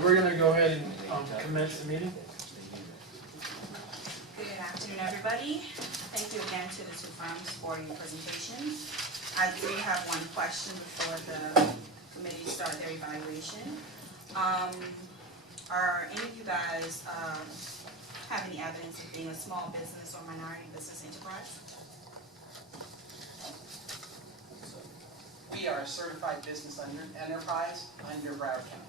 right, we're gonna go ahead and commence the meeting. Good afternoon, everybody. Thank you again to the two firms for your presentations. I do have one question before the committee start their evaluation. Are any of you guys have any evidence of being a small business or minority business enterprise? We are a certified business enterprise under Broward County.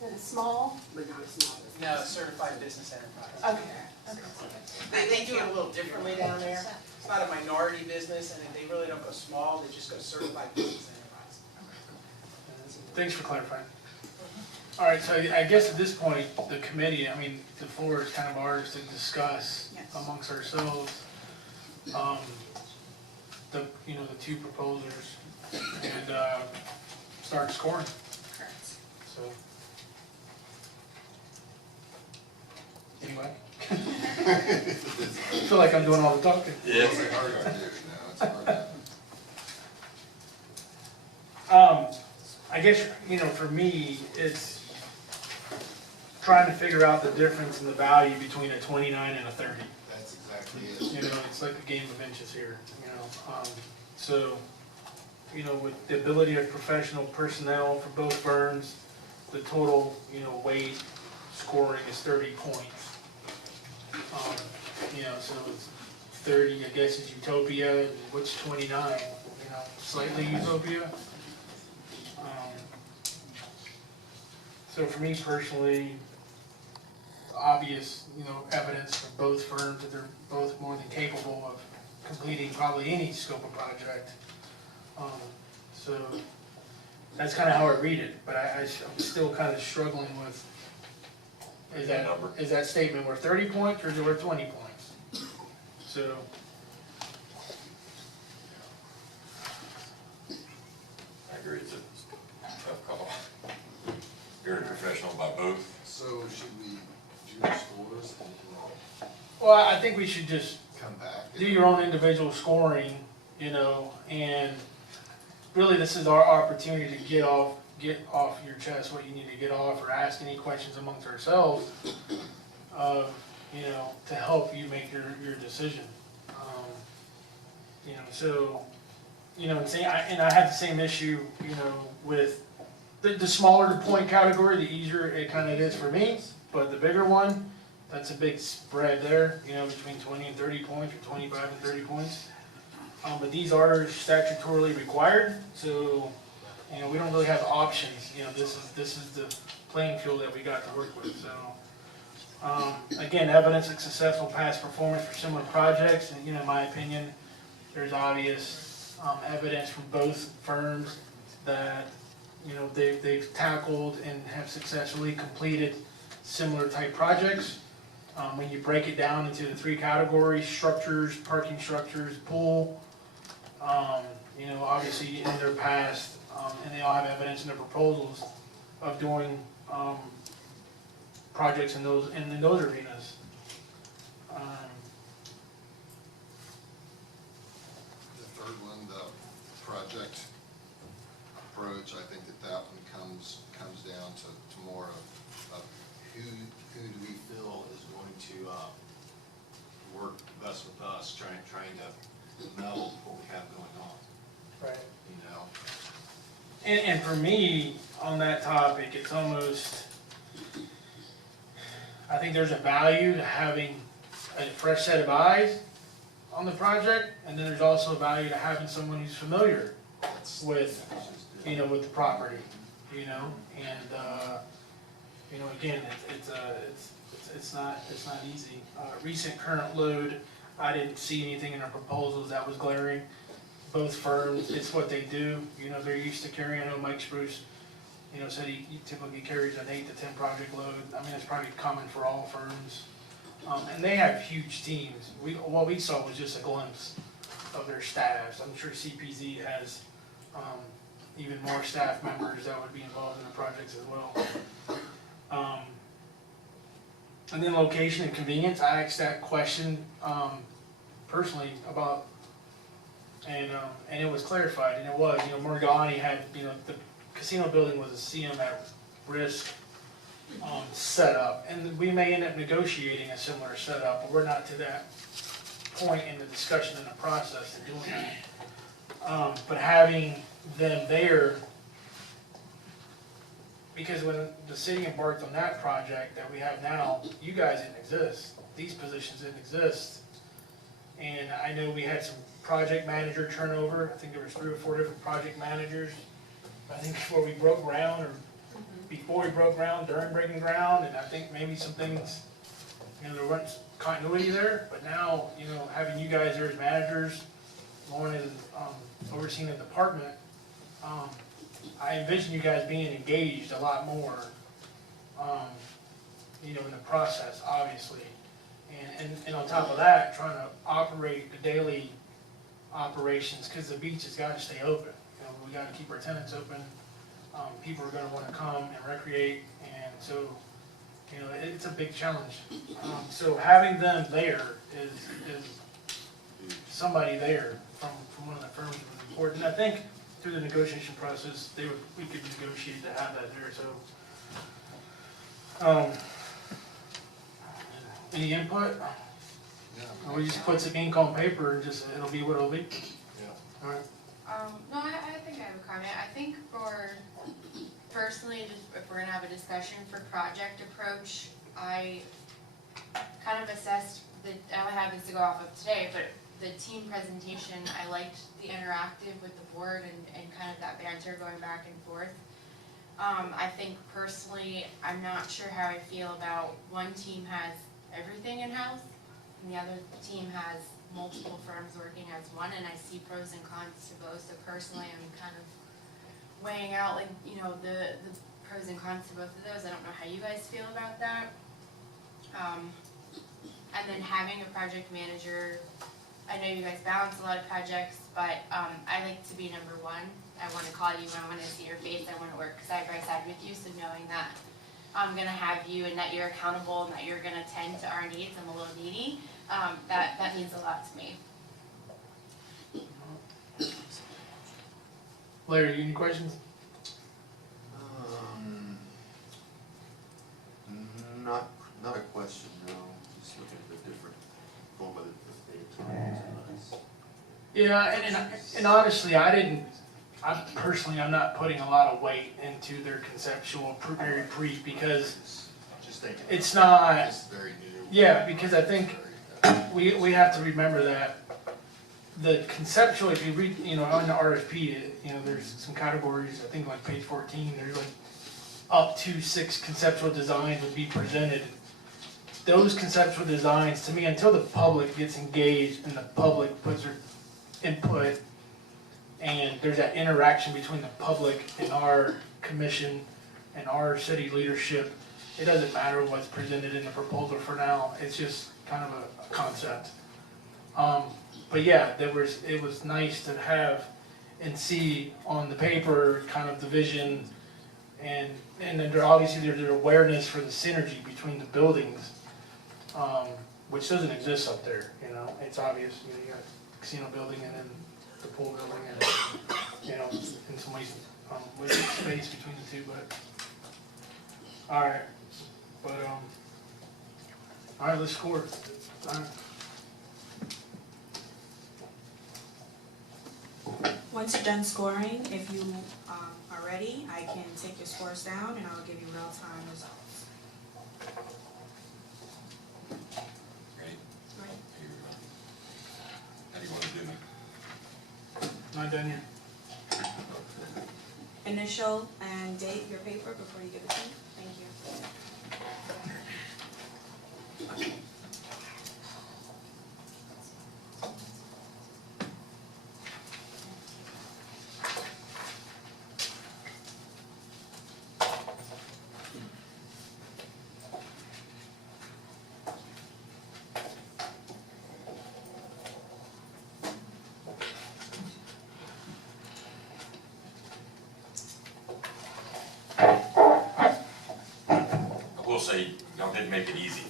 That is small, but not a small business. No, certified business enterprise. Okay. They do it a little differently down there. It's not a minority business, and if they really don't go small, they just go certified business enterprise. Thanks for clarifying. All right, so I guess at this point, the committee, I mean, the floor is kind of ours to discuss Yes. amongst ourselves, the two proposers, and start scoring. Correct. So, anyway, I feel like I'm doing all the talking. Yeah. It's hard to do now, it's hard to. I guess, for me, it's trying to figure out the difference in the value between a 29 and a 30. That's exactly it. It's like a game of inches here, So, with the ability of professional personnel for both firms, the total, weight scoring is 30 points. So it's 30, I guess, is utopia, and what's 29, slightly utopia. So for me personally, obvious, evidence from both firms that they're both more than capable of completing probably any scope of project. So that's kind of how I read it, but I'm still kind of struggling with, is that statement worth 30 points or is it worth 20 points? So. I agree, it's a tough call. Very professional by both. So should we do the scores and Well, I think we should just come back? do your own individual scoring, and really this is our opportunity to get off your chest what you need to get off, or ask any questions amongst ourselves, to help you make your decision. And I have the same issue, with the smaller the point category, the easier it kind of is for me, but the bigger one, that's a big spread there, between 20 and 30 points, or 25 and 30 points. But these are statutorily required, so, we don't really have options. This is the playing field that we got to work with, so. Again, evidence of successful past performance for similar projects, and, in my opinion, there's obvious evidence from both firms that, they've tackled and have successfully completed similar type projects. When you break it down into the three categories: structures, parking structures, pool, obviously in their past, and they all have evidence in their proposals of doing projects in those arenas. The third one, the project approach, I think that one comes down to more of who do we feel is going to work best with us, trying to know what we have going on, Right. you know? And for me, on that topic, it's almost, I think there's a value to having a fresh set of eyes on the project, and then there's also a value to having someone who's familiar with, with the property, and, again, it's not easy. Recent current load, I didn't see anything in our proposals that was glaring. Both firms, it's what they do, they're used to carrying. I know Mike Spruce, said he typically carries an 8 to 10 project load. I mean, it's probably common for all firms. And they have huge teams. What we saw was just a glimpse of their staffs. I'm sure CPZ has even more staff members that would be involved in the projects as well. And then location and convenience, I asked that question personally about, and it was clarified, and it was, Morgani had, the casino building was a CM at risk setup, and we may end up negotiating a similar setup, but we're not to that point in the discussion in the process of doing that. But having them there, because when the city embarked on that project that we have now, you guys didn't exist. These positions didn't exist. And I know we had some project manager turnover. I think there was 3 or 4 different project managers. I think before we broke ground, or before we broke ground, during breaking ground, and I think maybe some things, there wasn't continuity there. But now, having you guys there as managers, Lauren is overseeing the department, I envision you guys being engaged a lot more, in the process, obviously. And on top of that, trying to operate the daily operations, because the beach has got to stay open. We got to keep our tenants open. People are going to want to come and recreate, and so, it's a big challenge. So having them there is somebody there from one of the firms was important. And I think through the negotiation process, we could negotiate to have that there, so. Any input? Yeah. Or we just put some ink on paper and just, it'll be what it'll be? Yeah. All right. No, I think I have a comment. I think for, personally, just if we're gonna have a discussion for project approach, I kind of assessed I don't have this to go off of today, but the team presentation, I liked the interactive with the board and kind of that banter going back and forth. I think personally, I'm not sure how I feel about one team has everything in-house and the other team has multiple firms working as one, and I see pros and cons to both. So personally, I'm kind of weighing out the pros and cons to both of those. I don't know how you guys feel about that. And then having a project manager, I know you guys balance a lot of projects, but I like to be number one. I want to call you when I want to see your face. I want to work side by side with you. So knowing that I'm going to have you and that you're accountable and that you're going to tend to our needs, I'm a little needy, that means a lot to me. Larry, any questions? Not a question, no. Just looking at the different, going by the date times and nice. Yeah, and honestly, I'm not putting a lot of weight into their conceptual very brief, because Just thinking. it's not, It's very new. yeah, because I think we have to remember that the conceptual, if you read, on the RFP, there's some categories, I think like page 14, there's like up to 6 conceptual designs would be presented. Those conceptual designs, to me, until the public gets engaged and the public puts their input and there's that interaction between the public and our commission and our city leadership, it doesn't matter what's presented in the proposal for now. It's just kind of a concept. But yeah, it was nice to have and see on the paper kind of the vision, and then obviously there's awareness for the synergy between the buildings, which doesn't exist up there. It's obvious. You got the casino building and then the pool building, and in some ways there's space between the two. But all right, all right, let's score. All right. Once you're done scoring, if you are ready, I can take your scores down and I'll give you real-time results. Ready? Right. How do you want to do it? Not done yet. Initial and date your paper before you give it to me. Thank you. I will say, y'all didn't make it easy.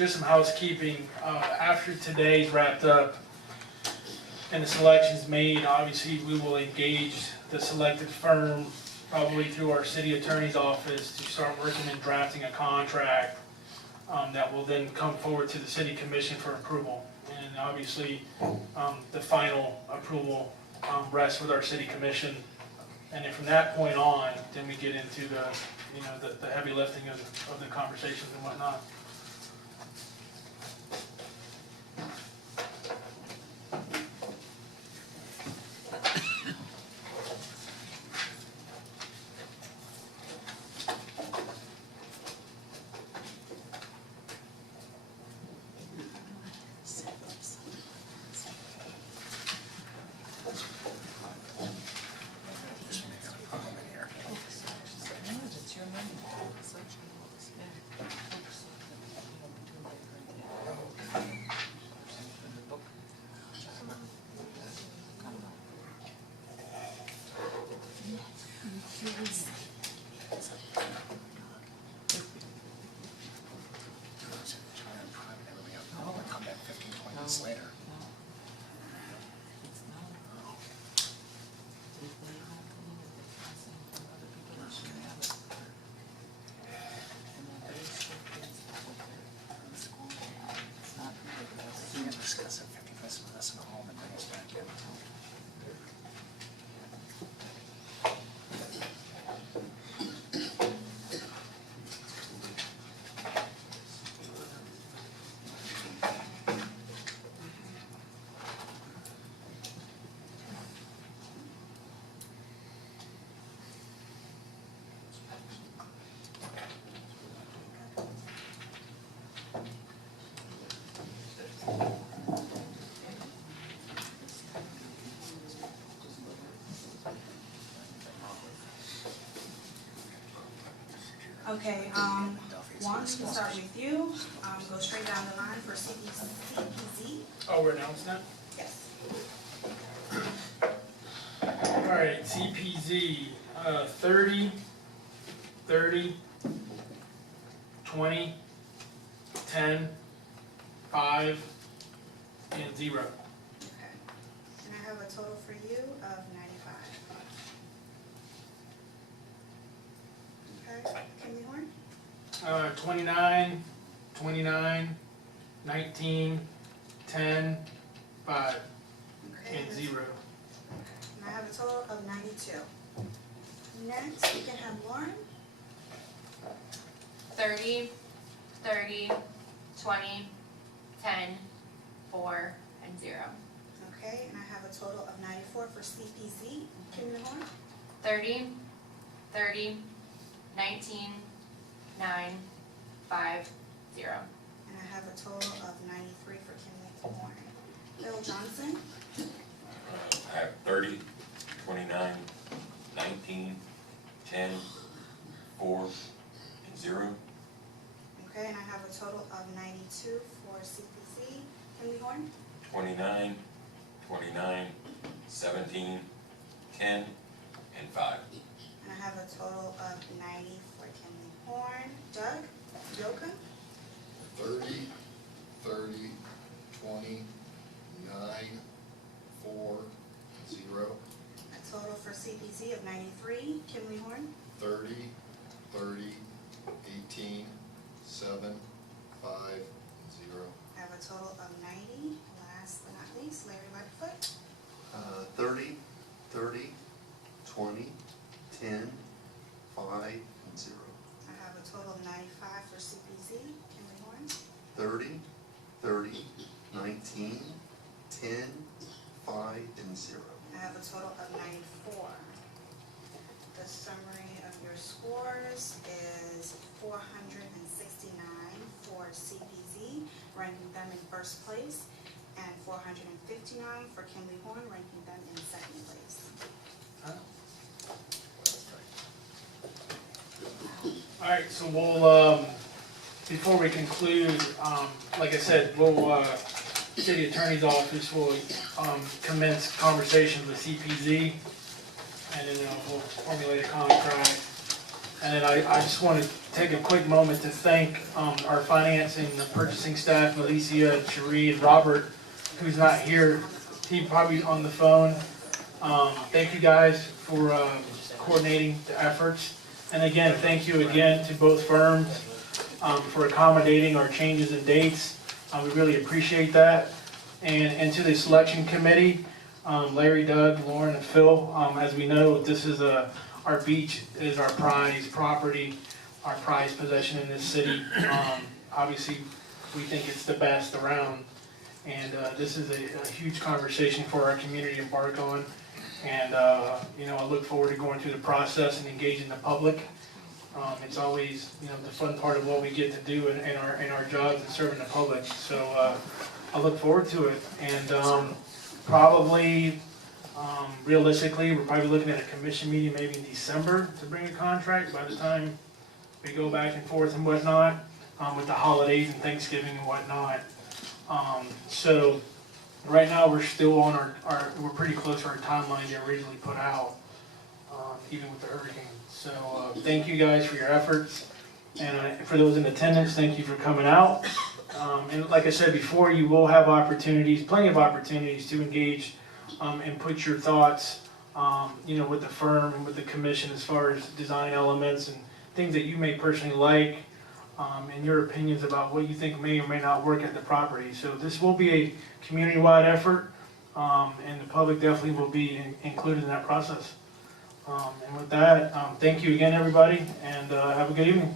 just some housekeeping. After today's wrapped up and the selection's made, obviously we will engage the selected firm, probably through our city attorney's office, to start working and drafting a contract that will then come forward to the city commission for approval. And obviously, the final approval rests with our city commission. And then from that point on, then we get into the, you know, the heavy lifting of the conversations and whatnot. Okay, Juan, we can start with you. Go straight down the line for CPZ. Oh, we're announcing that? Yes. All right, CPZ, 30, 30, 20, 10, 5, and 0. Okay. And I have a total for you of 95. Okay, Kimley Horn? 29, 29, 19, 10, 5, Okay, and 0. And I have a total of 92. Next, we can have Lauren. 30, 30, 20, 10, 4, and 0. Okay, and I have a total of 94 for CPZ. Kimley Horn? 30, 30, 19, 9, 5, 0. And I have a total of 93 for Kimley Horn. Bill Johnson? I have 30, 29, 19, 10, 4, and 0. Okay, and I have a total of 92 for CPZ. Kimley Horn? 29, 29, 17, 10, and 5. And I have a total of 90 for Kimley Horn. Doug? Yoka? 30, 30, 20, 9, 4, 0. A total for CPZ of 93. Kimley Horn? 30, 30, 18, 7, 5, 0. I have a total of 90. Last but not least, Larry Lightfoot? 30, 30, 20, 10, 5, and 0. I have a total of 95 for CPZ. Kimley Horn? 30, 30, 19, 10, 5, and 0. I have a total of 94. The summary of your scores is 469 for CPZ, ranking them in first place, and 459 for Kimley Horn, ranking them in second place. All right, so we'll, before we conclude, like I said, we'll, city attorney's office will commence conversations with CPZ, and then we'll formulate a contract, And then I just want to take a quick moment to thank our finance and the purchasing staff, Alicia, Cherie, and Robert, who's not here. He's probably on the phone. Thank you guys for coordinating the efforts. And again, thank you again to both firms for accommodating our changes in dates. We really appreciate that. And to the selection committee, Larry, Doug, Lauren, and Phil, as we know, this is our beach is our prize property, our prized possession in this city. Obviously, we think it's the best around. And this is a huge conversation for our community to embark on. And, you know, I look forward to going through the process and engaging the public. It's always, you know, the fun part of what we get to do in our jobs and serving the public. So I look forward to it. And probably, realistically, we're probably looking at a commission meeting maybe in December to bring a contract by the time we go back and forth and whatnot, with the holidays and Thanksgiving and whatnot. So right now, we're still on we're pretty close to our timeline they originally put out, even with the hurricane. So thank you guys for your efforts. And for those in attendance, thank you for coming out. And like I said before, you will have opportunities, plenty of opportunities to engage and put your thoughts, you know, with the firm and with the commission as far as design elements and things that you may personally like, and your opinions about what you think may or may not work at the property. So this will be a community-wide effort, and the public definitely will be included in that process. And with that, thank you again, everybody, and have a good evening.